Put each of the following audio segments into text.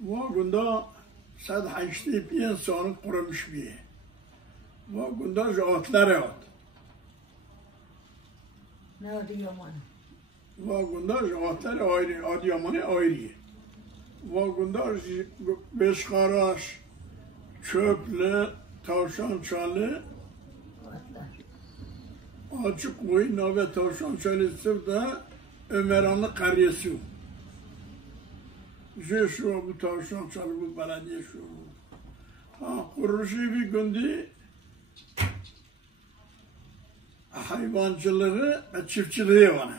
Vagunda sad haşti bir insanın kurumuş bir. Vagunda jatlar at. Ne Adıyaman? Vagunda jatlar ayrı, Adıyaman'ı ayrı. Vagunda Beşkaraş, Çöplü, Tavşançalı, Açık Koyu, Nave Tavşançalı'sı da Ömeranlı Karyası. Şu bu Tavşançalı, bu belediye şu. Kuruluşu bir gündü hayvancılığı ve çiftçiliği var.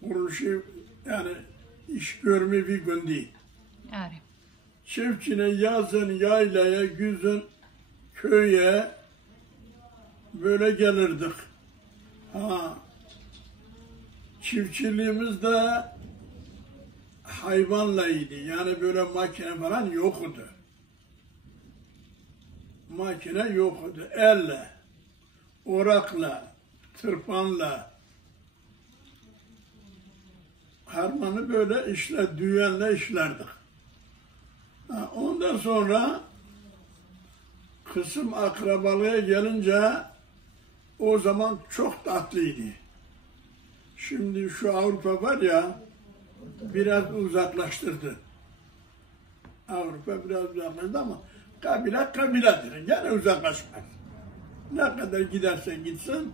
Kuruluşu yani iş görme bir gündü. Evet. Çiftçine yazın yaylaya, güzün köye böyle gelirdik. Çiftçiliğimiz de hayvanla idi. Yani böyle makine falan yoktu. Makine yoktu. Elle, orakla, tırpanla, harmanı böyle düğenle işlerdik. Ondan sonra kısım akrabalığa gelince o zaman çok tatlıydı. Şimdi şu Avrupa var ya biraz uzaklaştırdı. Avrupa biraz uzaklaştırdı ama kabile kabiledir. Gene uzaklaşmaz. Ne kadar gidersen gitsin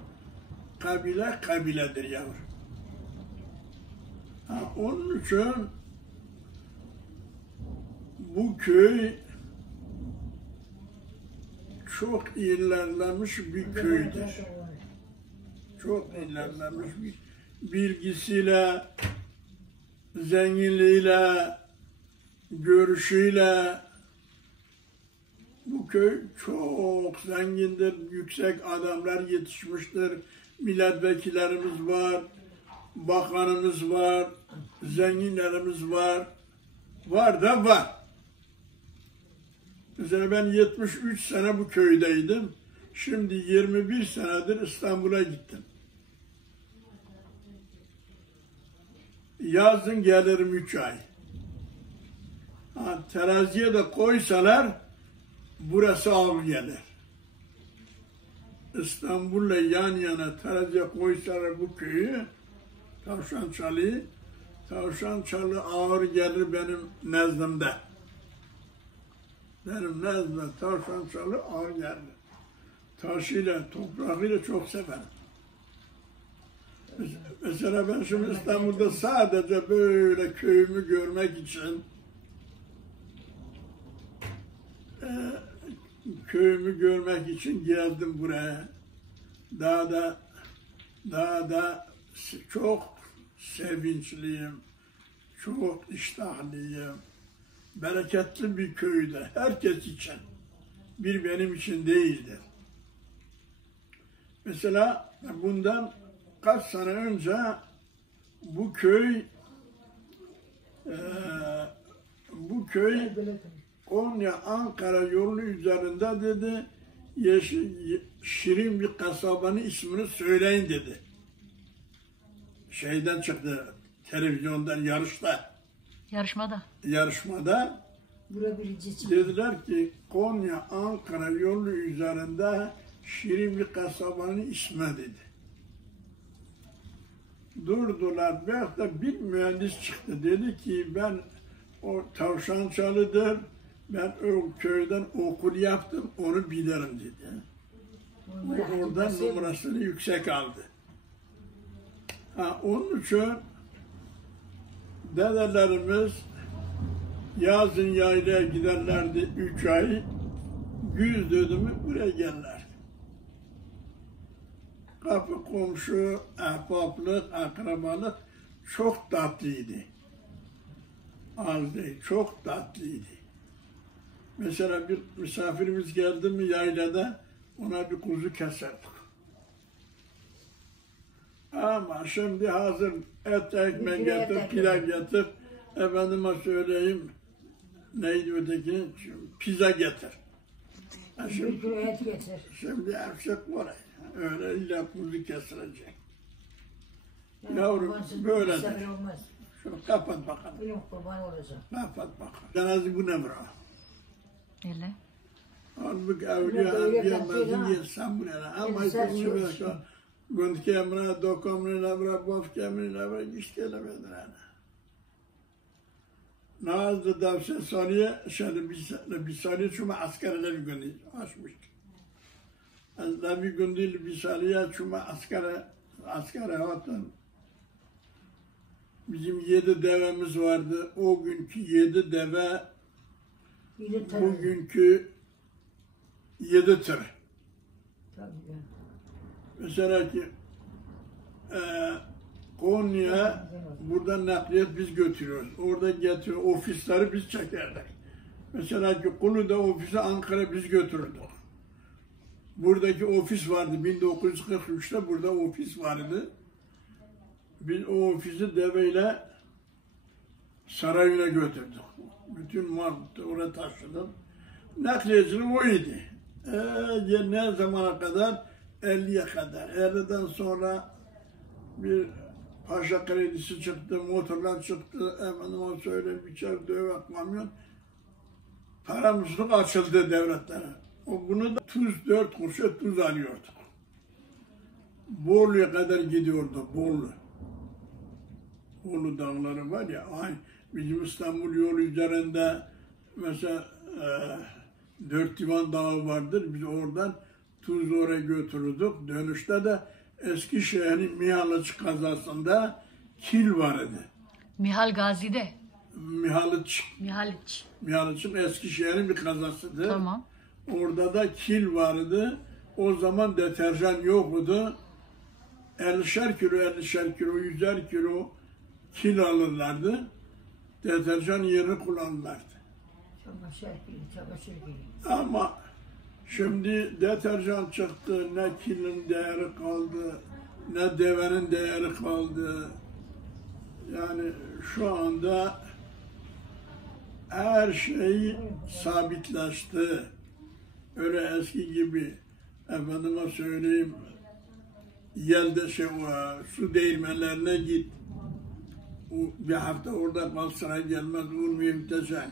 kabile kabiledir yavrum. Onun için bu köy çok ilerlemiş bir köydür. Çok ilerlemiş bir bilgisiyle, zenginliğiyle, görüşüyle bu köy çok zengindir. Yüksek adamlar yetişmiştir. Milletvekillerimiz var, bakanımız var, zenginlerimiz var. Var da var. Mesela ben 73 sene bu köydeydim. Şimdi 21 senedir İstanbul'a gittim. Yazın gelirim 3 ay. Teraziye de koysalar burası ağır gelir. İstanbul'la yan yana teraziye koysalar bu köyü, Tavşançalı'yı, Tavşançalı ağır gelir benim nezdimde. Benim nezdimde Tavşançalı ağır gelir. Taşıyla, toprağıyla çok severim. Mesela ben şimdi İstanbul'da sadece böyle köyümü görmek için geldim buraya. Daha da çok sevinçliyim, çok iştahlıyım. Bereketli bir köyde herkes için, bir benim için değildir. Mesela bundan kaç sene önce bu köy Konya-Ankara yolu üzerinde dedi, şirin bir kasabanın ismini söyleyin dedi. Şeyden çıktı, televizyondan yarışmada dediler ki Konya-Ankara yolu üzerinde şirin bir kasabanın ismi dedi. Durdular, belki bir mühendis çıktı, dedi ki ben o Tavşançalı'dır, ben o köyden okul yaptım, onu bilirim dedi. Oradan numarasını yüksek aldı. Onun için dedelerimiz yazın yaylaya giderlerdi 3 ay, güz dedi mi buraya gelirler. Kapı komşu, ahbaplık, akrabalık çok tatlıydı. Az değil, çok tatlıydı. Mesela bir misafirimiz geldi mi yaylada, ona bir kuzu keserdik. Ama şimdi hazır et, ekmek getir, pilav getir, efendime söyleyeyim, neydi öteki, pizza getir. Şimdi her şey kolay. Öyle illa kuzu kesilecek. Yavrum böyle de. Şunu kapat bakalım. Yok kurban olacağım. Kapat bakalım. Cenaze bu ne bırak? Öyle. Halbuki evliya anlayamazsın diye sen bu ne? Ama işte bunu bırak. Günd kemine, dokumine bırak, bof kemine bırak, iş gelemedin yani. Nazlı davşan saniye, şöyle bir saniye şuma askerler bir gün açmıştık. Azla bir gün değil, bir saniye şuma askere hatta. Bizim 7 devemiz vardı. O günkü 7 deve, bugünkü 7 tır. Tabii. Mesela ki Konya buradan nakliyat biz götürüyoruz. Orada getiriyor, ofisleri biz çekerdik. Mesela ki Kulu'da ofisi Ankara biz götürürdük. Buradaki ofis vardı. 1943'te burada ofis vardı. Biz o ofisi deveyle sarayına götürdük. Bütün mal oraya taşıdık. Nakliyecilik o idi. Ne zamana kadar? 50'ye kadar. 50'den sonra bir paşa kredisi çıktı, motorlar çıktı, efendime söyleyeyim, içeri döve kamyon. Paramızlık açıldı devletlere. Bunu da tuz, 4 kuruşa tuz alıyorduk. Bolu'ya kadar gidiyordu, Bolu. Bolu dağları var ya, bizim İstanbul yolu üzerinde mesela 4 divan dağı vardır, biz oradan tuz oraya götürürdük. Dönüşte de Eskişehir'in Mihaliç kazasında kil vardı. Mihal Gazi'de. Mihaliç. Mihaliç'in Eskişehir'in bir kazasıdır. Tamam. Orada da kil vardı. O zaman deterjan yoktu. 50'şer kilo, 100'er kilo kil alırlardı. Deterjan yerini kullanırlardı. Çamaşır gibi. Ama şimdi deterjan çıktı, ne kilin değeri kaldı, ne devenin değeri kaldı. Yani şu anda her şey sabitleşti. Öyle eski gibi, efendime söyleyeyim, yelde su değirmenlerine git. Bir hafta orada kal, sıra gelmez, vurmayayım desen.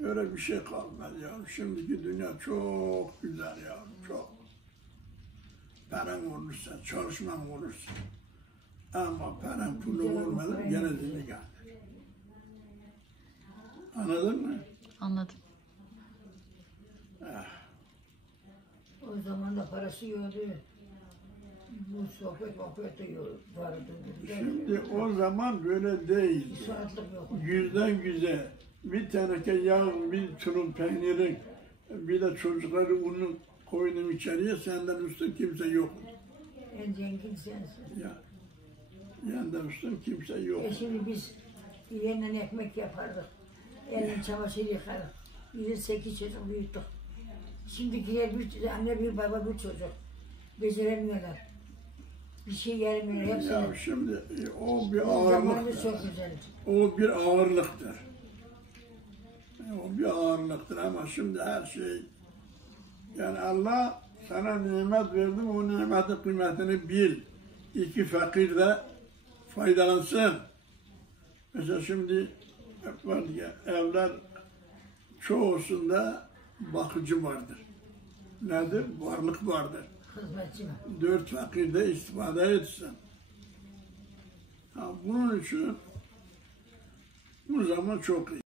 Öyle bir şey kalmaz ya. Şimdiki dünya çok güzel ya, çok. Paran olursa, çalışman olursa. Ama paran pulu olmadı, gene dili geldi. Anladın mı? Anladım. O zaman da parası yoktu. Bu sohbet de vardı. Şimdi o zaman böyle değildi. Saatlik yok. Yüzden yüze bir teneke yağ, bir tulum peynirin, bir de çocukları unu koydum içeriye, senden üstün kimse yok. En zengin sensin. Ya, yandan üstün kimse yok. Şimdi biz yeğenle ekmek yapardık. Elin çamaşır yıkardık. 8 çocuk büyüttük. Şimdikiler anne bir baba bir çocuk. Beceremiyorlar. Bir şey yermiyor. Hepsi. Ya şimdi o bir Zamanı ağırlıktır. çok güzel. O bir ağırlıktır. O bir ağırlıktır ama şimdi her şey, yani Allah sana nimet verdi, o nimetin kıymetini bil. İki fakir de faydalansın. Mesela şimdi var ya, evler çoğusunda bakıcı vardır. Nedir? Varlık vardır. Hizmetçi mi? 4 fakir de istifade etsin. Bunun için bu zaman çok iyi.